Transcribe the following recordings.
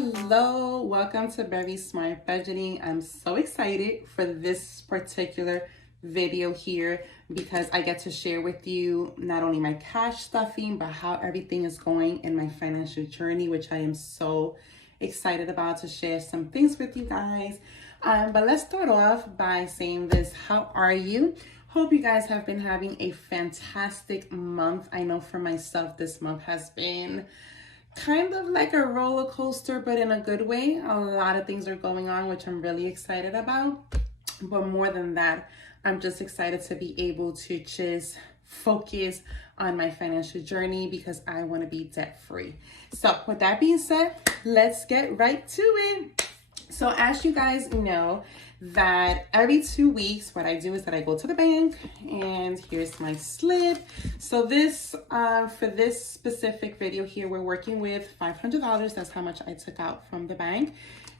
Hello, welcome to Very Smart Budgeting. I'm so excited for this particular video here because I get to share with you not only my cash stuffing, but how everything is going in my financial journey, which I am so excited about to share some things with you guys. But let's start off by saying this. How are you? Hope you guys have been having a fantastic month. I know for myself, this month has been kind of like a roller coaster, but in a good way. A lot of things are going on, which I'm really excited about. But more than that, I'm just excited to be able to just focus on my financial journey because I want to be debt free. So with that being said, let's get right to it. So as you guys know, that every 2 weeks, what I do is that I go to the bank and here's my slip. So this, for this specific video here, we're working with $500. That's how much I took out from the bank.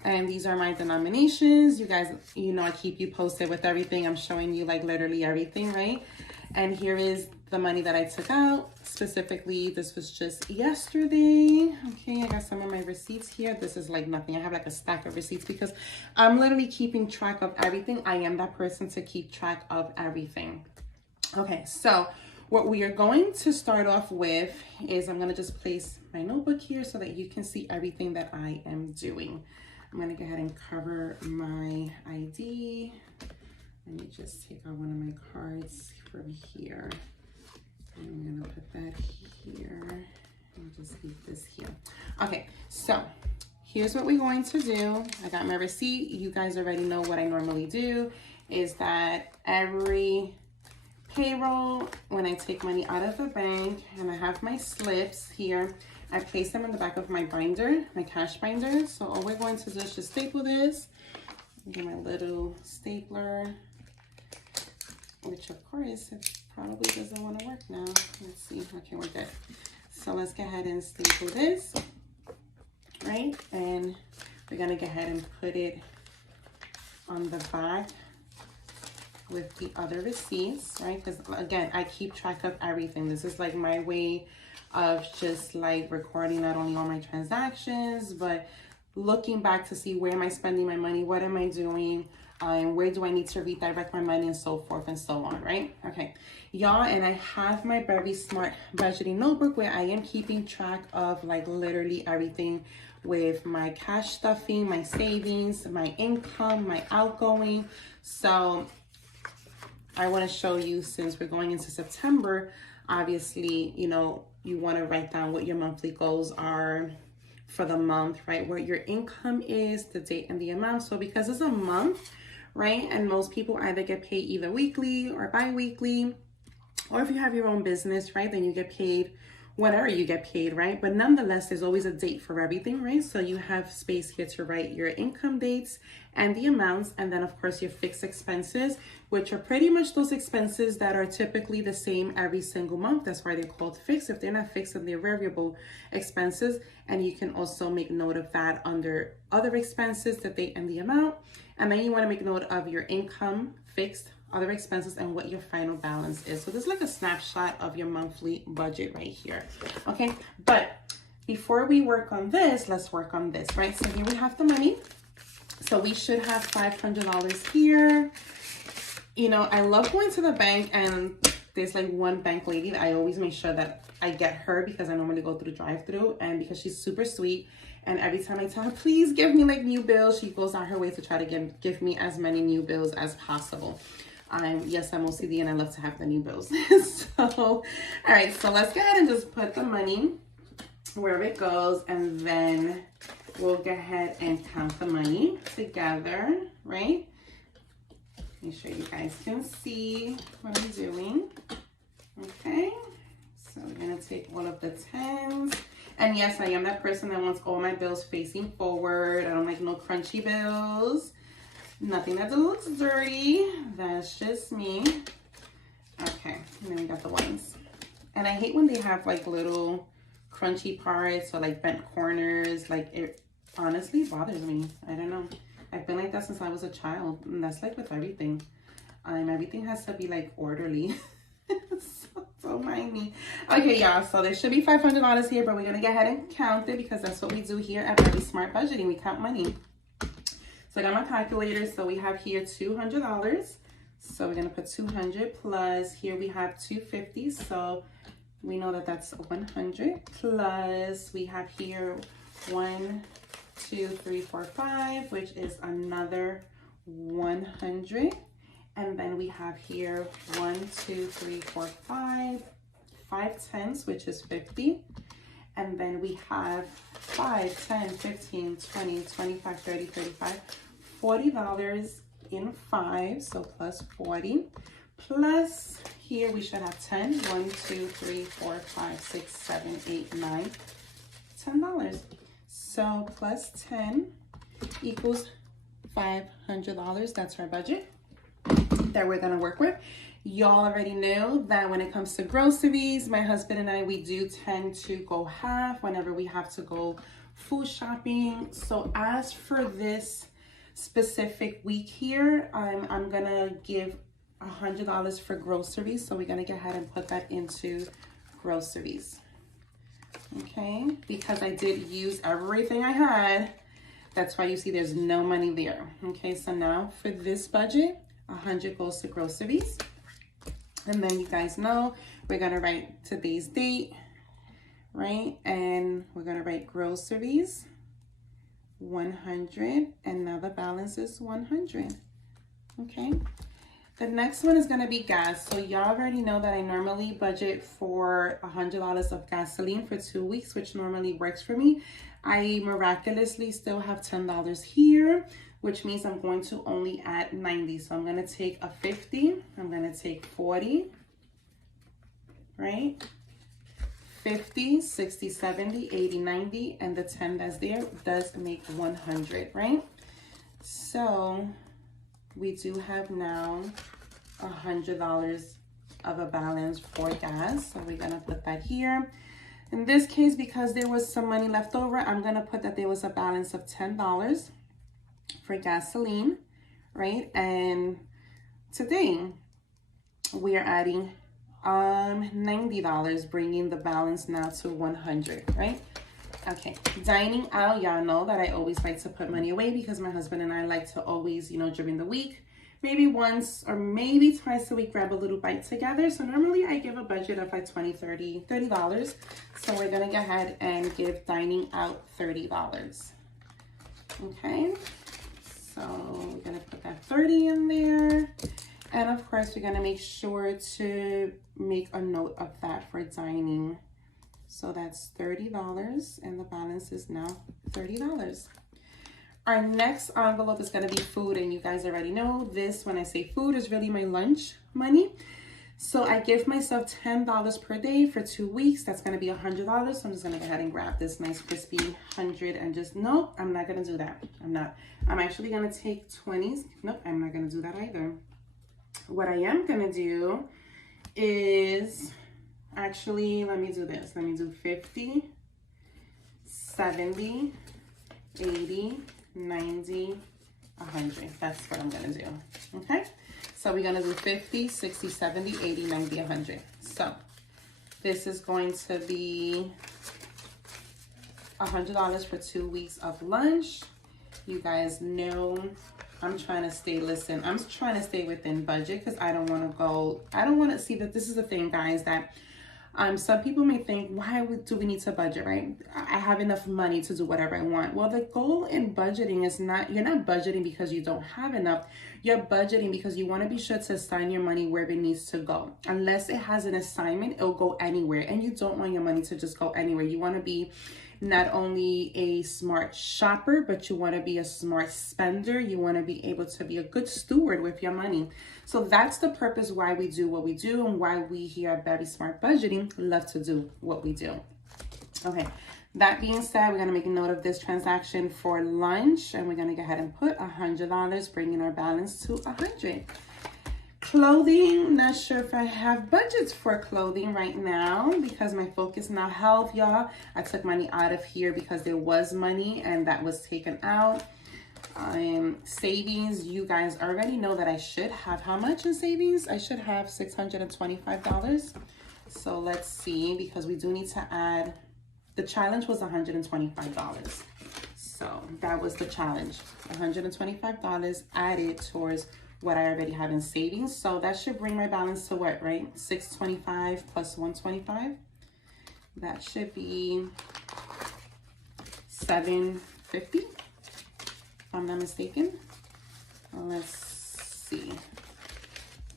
And these are my denominations. You guys, you know, I keep you posted with everything. I'm showing you like literally everything, right? And here is the money that I took out. Specifically, this was just yesterday. Okay, I got some of my receipts here. This is like nothing. I have like a stack of receipts because I'm literally keeping track of everything. I am that person to keep track of everything. Okay, so what we are going to start off with is I'm going to just place my notebook here so that you can see everything that I am doing. I'm going to go ahead and cover my ID. Let me just take out one of my cards from here. And I'm going to put that here. And just leave this here. Okay, so here's what we're going to do. I got my receipt. You guys already know what I normally do is that every payroll, when I take money out of the bank and I have my slips here, I place them in the back of my binder, my cash binder. So all we're going to do is just staple this. Get my little stapler, which of course it probably doesn't want to work now. Let's see. Okay, we're good. So let's go ahead and staple this, right? And we're gonna go ahead and put it on the back with the other receipts, right? Because again, I keep track of everything. This is like my way of just like recording not only all my transactions, but looking back to see where am I spending my money, what am I doing, where do I need to redirect my money, and so forth and so on, right? Okay, y'all, and I have my Very Smart Budgeting notebook where I am keeping track of like literally everything with my cash stuffing, my savings, my income, my outgoing. So I want to show you, since we're going into September, obviously, you know, you want to write down what your monthly goals are for the month, right? Where your income is, the date and the amount. So because it's a month, right? And most people either get paid either weekly or bi-weekly, or if you have your own business, right? Then you get paid whatever you get paid, right? But nonetheless, there's always a date for everything, right? So you have space here to write your income dates and the amounts, and then of course your fixed expenses, which are pretty much those expenses that are typically the same every single month. That's why they're called fixed. If they're not fixed, then they're variable expenses. And you can also make note of that under other expenses, the date and the amount. And then you want to make note of your income, fixed, other expenses, and what your final balance is. So this is like a snapshot of your monthly budget right here. Okay, but before we work on this, let's work on this, right? So here we have the money. So we should have $500 here. You know, I love going to the bank, and there's like one bank lady that I always make sure that I get her because I normally go through the drive-through, and because she's super sweet. And every time I tell her, please give me like new bills, she goes out her way to try to give me as many new bills as possible. Yes, I'm OCD and I love to have the new bills. So, all right, so let's go ahead and just put the money wherever it goes, and then we'll go ahead and count the money together, right? Make sure you guys can see what I'm doing. Okay, so we're gonna take all of the tens. And yes, I am that person that wants all my bills facing forward. I don't like no crunchy bills. Nothing that looks dirty. That's just me. Okay, and then we got the ones. And I hate when they have like little crunchy parts or like bent corners. Like it honestly bothers me. I don't know. I've been like that since I was a child. And that's like with everything. Everything has to be like orderly. So so mind me. Okay, y'all, so there should be $500 here, but we're gonna go ahead and count it because that's what we do here at Very Smart Budgeting. We count money. So I got my calculator. So we have here $200. So we're gonna put 200 plus, here we have 250. So we know that that's 100 plus, we have here 1, 2, 3, 4, 5, which is another 100. And then we have here 1, 2, 3, 4, 5, 5 tens, which is 50. And then we have 5, 10, 15, 20, 25, 30, 35, $40 in 5, so plus 40. Plus here we should have 10. 1, 2, 3, 4, 5, 6, 7, 8, 9, $10. So plus 10 equals $500. That's our budget that we're gonna work with. Y'all already know that when it comes to groceries, my husband and I, we do tend to go half whenever we have to go food shopping. So as for this specific week here, I'm gonna give $100 for groceries. So we're gonna go ahead and put that into groceries. Okay, because I did use everything I had. That's why you see there's no money there. Okay, so now for this budget, 100 goes to groceries. And then you guys know we're gonna write today's date, right? And we're gonna write groceries 100, and now the balance is 100. Okay, the next one is gonna be gas. So y'all already know that I normally budget for $100 of gasoline for 2 weeks, which normally works for me. I miraculously still have $10 here, which means I'm going to only add 90. So I'm gonna take a 50, I'm gonna take 40, right? 50, 60, 70, 80, 90, and the 10 that's there does make 100, right? So we do have now $100 of a balance for gas. So we're gonna put that here. In this case, because there was some money left over, I'm gonna put that there was a balance of $10 for gasoline, right? And today we are adding $90, bringing the balance now to 100, right? Okay, dining out, y'all know that I always like to put money away because my husband and I like to always, you know, during the week, maybe once or maybe twice a week, grab a little bite together. So normally I give a budget of like $30. So we're gonna go ahead and give dining out $30. Okay, so we're gonna put that 30 in there. And of course, we're gonna make sure to make a note of that for dining. So that's $30, and the balance is now $30. Our next envelope is gonna be food, and you guys already know this. When I say food, is really my lunch money. So I give myself $10 per day for 2 weeks. That's gonna be $100. So I'm just gonna go ahead and grab this nice crispy 100 and just, nope, I'm not gonna do that. I'm actually gonna take 20s. Nope, I'm not gonna do that either. What I am gonna do is, actually, let me do this. Let me do 50, 70, 80, 90, 100. That's what I'm gonna do, okay? So we're gonna do 50, 60, 70, 80, 90, 100. So this is going to be $100 for 2 weeks of lunch. You guys know I'm trying to stay, listen, I'm trying to stay within budget because I don't want to go, I don't want to see that. This is the thing, guys, that some people may think, why do we need to budget, right? I have enough money to do whatever I want. Well, the goal in budgeting is not, you're not budgeting because you don't have enough. You're budgeting because you want to be sure to assign your money where it needs to go. Unless it has an assignment, it'll go anywhere. And you don't want your money to just go anywhere. You want to be not only a smart shopper, but you want to be a smart spender. You want to be able to be a good steward with your money. So that's the purpose why we do what we do and why we here at Very Smart Budgeting love to do what we do. Okay, that being said, we're going to make a note of this transaction for lunch, and we're going to go ahead and put $100, bringing our balance to 100. Clothing, not sure if I have budgets for clothing right now because my focus now health, y'all. I took money out of here because there was money and that was taken out. Savings, you guys already know that I should have how much in savings? I should have $625. So let's see, because we do need to add, the challenge was $125. So that was the challenge, $125 added towards what I already have in savings. So that should bring my balance to what, right? 625 plus 125. That should be 750, if I'm not mistaken. Let's see.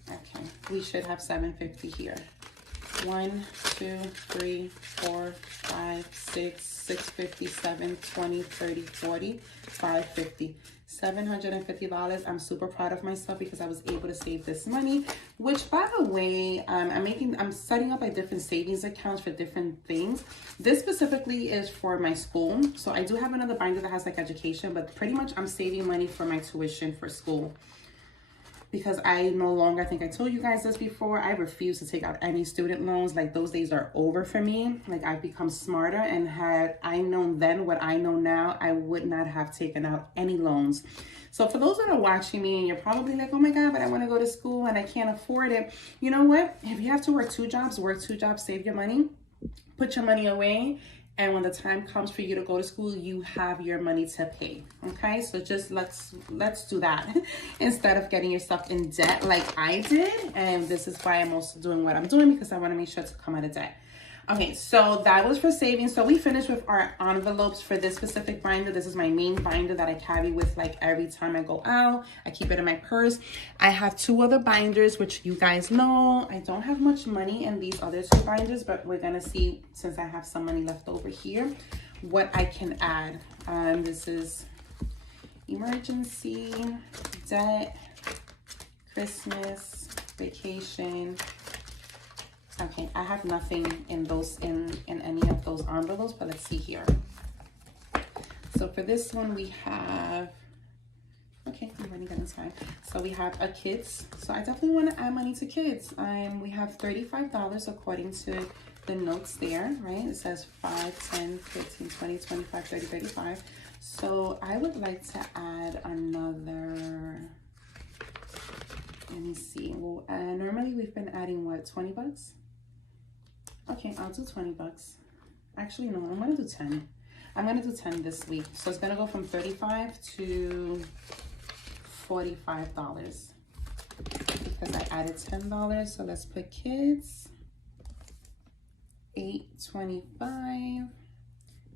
Okay, we should have 750 here. 1, 2, 3, 4, 5, 6, 650, 7, 20, 30, 40, 550. $750. I'm super proud of myself because I was able to save this money, which, by the way, I'm setting up like different savings accounts for different things. This specifically is for my school. So I do have another binder that has like education, but pretty much I'm saving money for my tuition for school. Because I no longer, I think I told you guys this before, I refuse to take out any student loans. Like, those days are over for me. Like, I've become smarter, and had I known then what I know now, I would not have taken out any loans. So for those that are watching me and you're probably like, oh my God, but I want to go to school and I can't afford it. You know what? If you have to work 2 jobs, save your money, put your money away. And when the time comes for you to go to school, you have your money to pay. Okay, so just let's do that instead of getting yourself in debt like I did. And this is why I'm also doing what I'm doing, because I want to make sure to come out of debt. Okay, so that was for savings. So we finished with our envelopes for this specific binder. This is my main binder that I carry with like every time I go out. I keep it in my purse. I have 2 other binders, which you guys know I don't have much money in these other 2 binders, but we're gonna see, since I have some money left over here, what I can add. This is emergency, debt, Christmas, vacation. Okay, I have nothing in those in any of those envelopes, but let's see here. So for this one we have, okay, I'm running out of time. So we have a kids. So I definitely want to add money to kids. We have $35 according to the notes there, right? It says 5, 10, 15, 20, 25, 30, 35. So I would like to add another, let me see. Well, normally we've been adding what, 20 bucks? Okay, I'll do 20 bucks. Actually, no, I'm gonna do 10. I'm gonna do 10 this week. So it's gonna go from $35 to $45 because I added $10. So let's put kids, $8.25,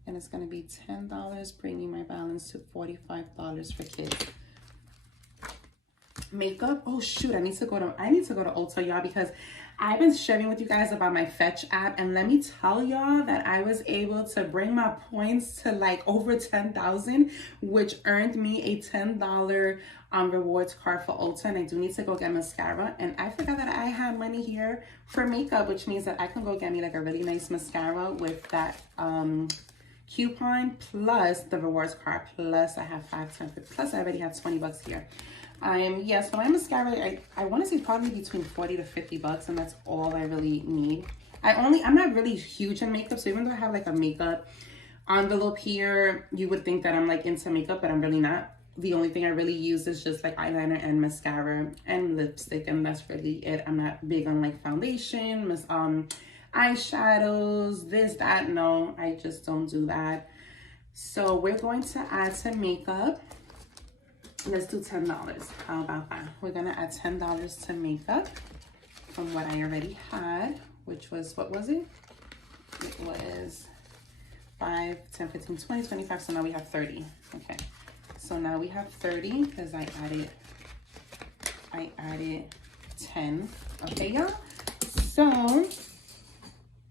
and it's gonna be $10, bringing my balance to $45 for kids. Makeup, oh shoot, I need to go to Ulta, y'all, because I've been sharing with you guys about my Fetch app, and let me tell y'all that I was able to bring my points to like over 10,000, which earned me a $10 rewards card for Ulta. And I do need to go get mascara, and I forgot that I had money here for makeup, which means that I can go get me like a really nice mascara with that coupon plus the rewards card, plus I have 5, 10, 50, plus I already have 20 bucks here. Yeah, so my mascara, I want to say probably between 40 to 50 bucks, and that's all I really need. I'm not really huge in makeup, so even though I have like a makeup envelope here, you would think that I'm like into makeup, but I'm really not. The only thing I really use is just like eyeliner and mascara and lipstick, and that's really it. I'm not big on like foundation, eyeshadows, this, that. No, I just don't do that. So we're going to add to makeup. Let's do $10. How about that? We're gonna add $10 to makeup from what I already had, which was, what was it? It was 5, 10, 15, 20, 25. So now we have 30. Okay. So now we have 30 because I added 10. Okay, y'all. So,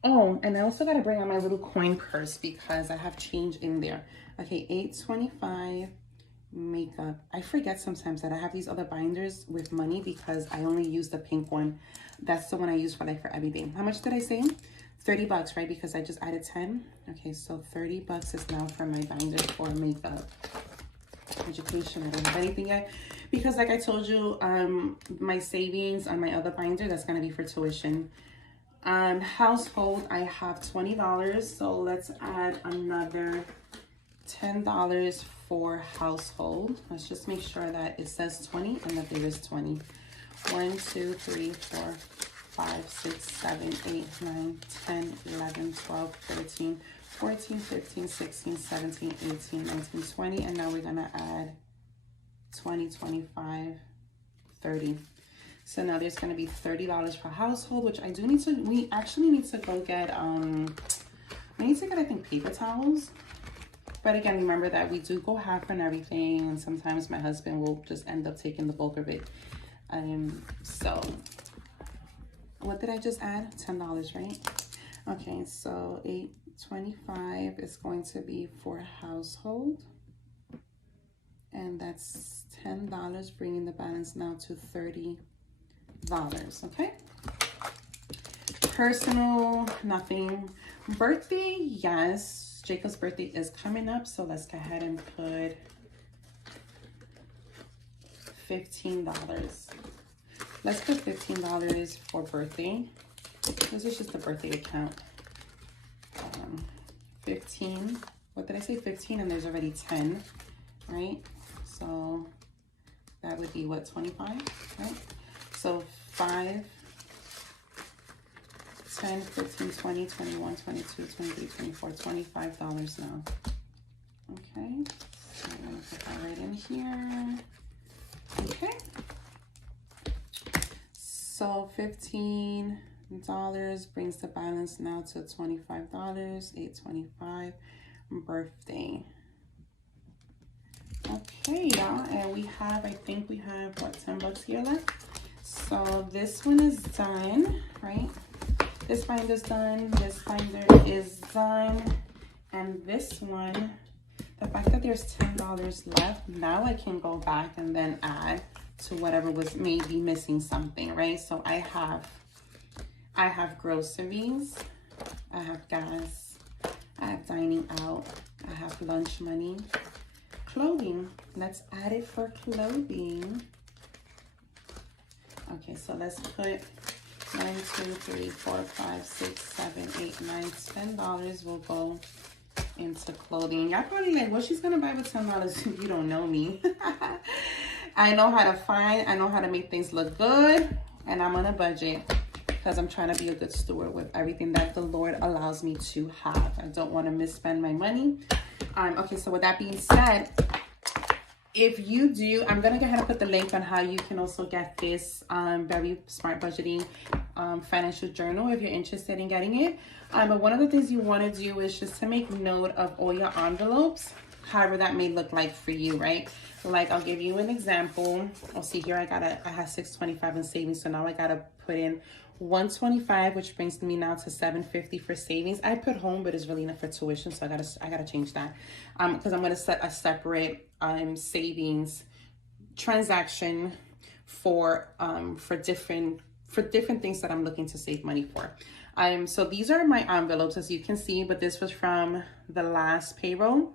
oh, and I also gotta bring out my little coin purse because I have change in there. Okay, $8.25. Makeup. I forget sometimes that I have these other binders with money because I only use the pink one. That's the one I use for like for everything. How much did I say? 30 bucks, right? Because I just added 10. Okay, so 30 bucks is now for my binder for makeup. Education, I don't have anything yet because like I told you, my savings on my other binder, that's gonna be for tuition. Household, I have $20, so let's add another $10 for household. Let's just make sure that it says 20 and that there is 20. 1, 2, 3, 4, 5, 6, 7, 8, 9, 10, 11, 12, 13, 14, 15, 16, 17, 18, 19, 20. And now we're gonna add 20, 25, 30. So now there's gonna be $30 per household, which I do need to, we actually need to go get, we need to get, I think, paper towels. But again, remember that we do go half on everything, and sometimes my husband will just end up taking the bulk of it. So what did I just add? $10, right? Okay, so $8.25 is going to be for household, and that's $10, bringing the balance now to $30. Okay. Personal, nothing. Birthday, yes. Jacob's birthday is coming up, so let's go ahead and put $15. Let's put $15 for birthday. This is just a birthday account. 15. What did I say? 15, and there's already 10, right? So that would be what, 25, right? So 5, 10, 15, 20, 21, 22, 23, 24, $25 now. Okay, so I'm gonna put that right in here. Okay, so $15 brings the balance now to $25, $8.25, birthday. Okay, y'all, and we have, I think we have, what, $10 here left? So this one is done, right? This binder's done, this binder is done, and this one, the fact that there's $10 left, now I can go back and then add to whatever was maybe missing something, right? So I have groceries, I have gas, I have dining out, I have lunch money, clothing. Let's add it for clothing. Okay, so let's put 9, 2, 3, 4, 5, 6, 7, 8, 9, $10 will go into clothing. Y'all probably like, what she's gonna buy with $10 if you don't know me. I know how to find, I know how to make things look good, and I'm on a budget because I'm trying to be a good steward with everything that the Lord allows me to have. I don't want to misspend my money. Okay, so with that being said, if you do, I'm gonna go ahead and put the link on how you can also get this very smart budgeting financial journal if you're interested in getting it. But one of the things you want to do is just to make note of all your envelopes, however that may look like for you, right? Like, I'll give you an example. I'll see here, I have $625 in savings, so now I gotta put in $125, which brings me now to $750 for savings. I put home, but it's really not for tuition, so I gotta change that because I'm gonna set a separate savings transaction for different things that I'm looking to save money for. So these are my envelopes, as you can see, but this was from the last payroll.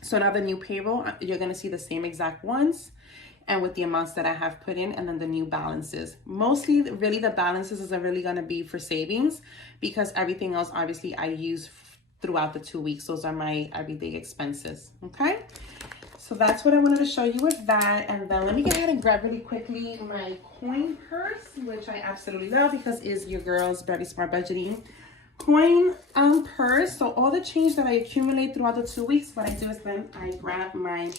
So now the new payroll, you're gonna see the same exact ones, and with the amounts that I have put in, and then the new balances. Mostly, really, the balances isn't really gonna be for savings because everything else, obviously, I use throughout the 2 weeks. Those are my everyday expenses, okay? So that's what I wanted to show you with that. And then let me go ahead and grab really quickly my coin purse, which I absolutely love because it's your girl's very smart budgeting coin purse. So all the change that I accumulate throughout the 2 weeks, what I do is then I grab my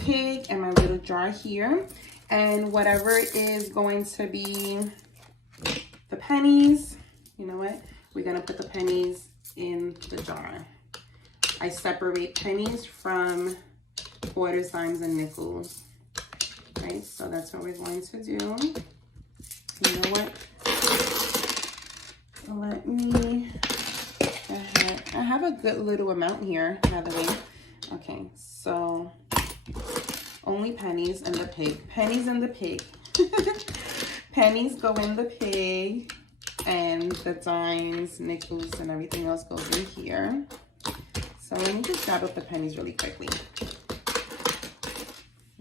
pig and my little jar here, and whatever is going to be the pennies, you know what, we're gonna put the pennies in the jar. I separate pennies from quarters, dimes, and nickels, right? So that's what we're going to do. You know what, let me go ahead. I have a good little amount here, by the way. Okay, so only pennies in the pig. Pennies in the pig. Pennies go in the pig, and the dimes, nickels, and everything else goes in here. So let me just grab up the pennies really quickly.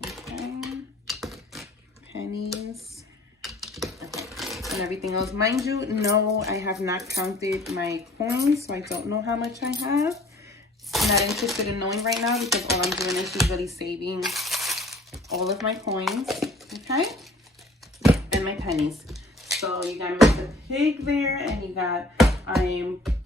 Okay. Pennies. Okay. And everything else. Mind you, no, I have not counted my coins, so I don't know how much I have. I'm not interested in knowing right now because all I'm doing is just really saving all of my coins, okay, and my pennies. So you got Mr. Pig there, and you got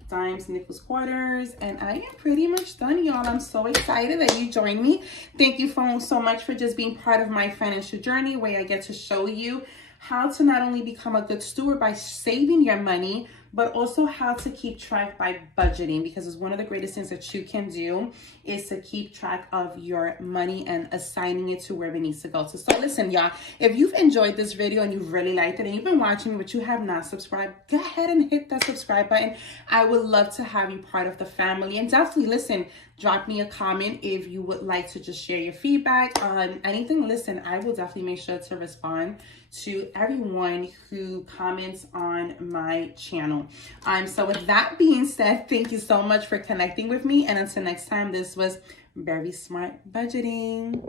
dimes, nickels, quarters, and I am pretty much done, y'all. I'm so excited that you joined me. Thank you so much for just being part of my financial journey, where I get to show you how to not only become a good steward by saving your money, but also how to keep track by budgeting, because it's one of the greatest things that you can do is to keep track of your money and assigning it to where it needs to go. So listen, y'all, if you've enjoyed this video and you've really liked it and you've been watching me but you have not subscribed, go ahead and hit that subscribe button. I would love to have you part of the family. And definitely, listen, drop me a comment if you would like to just share your feedback on anything. Listen, I will definitely make sure to respond to everyone who comments on my channel. So with that being said, thank you so much for connecting with me. And until next time, this was Very Smart Budgeting.